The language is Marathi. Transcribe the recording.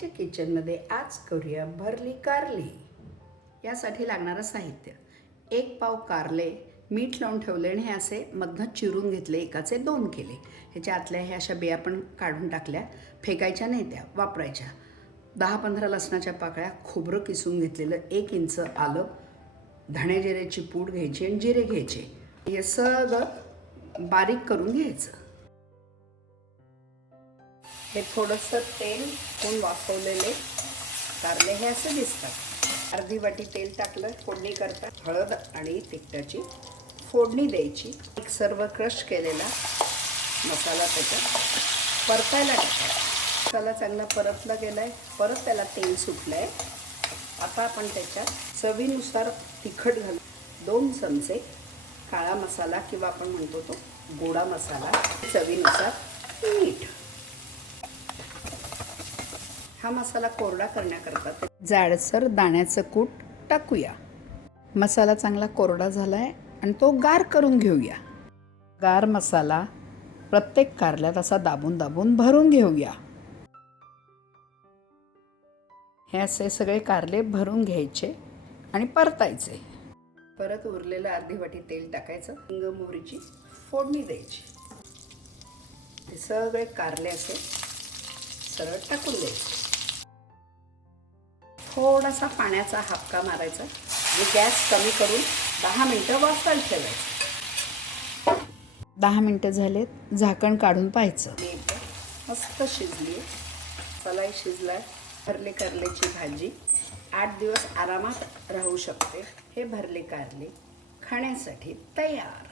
आईच्या किचनमध्ये आज करूया भरली कारली। यासाठी लागणारं साहित्य 1 पाव कारले मीठ लावून ठेवले आणि हे असे मधनं चिरून घेतले, एकाचे 2 केले। ह्याच्या आतल्या ह्या अशा बिया पण काढून टाकल्या, फेकायच्या नाही, त्या वापरायच्या। 10-15 लसणाच्या पाकळ्या, खोबरं किसून घेतलेलं, 1 इंच आलं, धणे जिऱ्याची पूड घ्यायची आणि जिरे घ्यायचे। हे सगळं बारीक करून घ्यायचं। हे थोडंसं तेल टाकून वाफवलेले कारले हे असे दिसतात। अर्धी वाटी तेल टाकलं, फोडणी करता हळद आणि तिखटाची फोडणी द्यायची। एक सर्व क्रश केलेला मसाला त्याच्यात परतायला टाकायचा। मसाला चांगला परतला गेलाय, परत त्याला तेल सुटलंय। आता आपण त्याच्यात चवीनुसार तिखट घालू, 2 चमचे काळा मसाला किंवा आपण म्हणतो तो गोडा मसाला, चवीनुसार मीठ। हा मसाला कोरडा करण्याकरता जाडसर दाण्याचं कूट टाकूया। मसाला चांगला कोरडा झालाय आणि तो गार करून घेऊया। गार मसाला प्रत्येक कारल्यात असा दाबून दाबून भरून घेऊया। हे असे सगळे कारले भरून घ्यायचे आणि परतायचे। परत उरलेलं अर्धी वाटी तेल टाकायचं, हिंग मोहरीची फोडणी द्यायची। हे सगळे कारले असे सरळ टाकून द्यायचे। थोडासा पाण्याचा हापका मारायचा, गॅस कमी करून 10 मिनिटं वाफायला ठेवायचं। 10 मिनिटं झालेत, झाकण काढून पाहायचं। मस्त शिजली, मसालाही शिजलाय। भरले कारल्याची भाजी 8 दिवस आरामात राहू शकते। हे भरले कारले खाण्यासाठी तयार।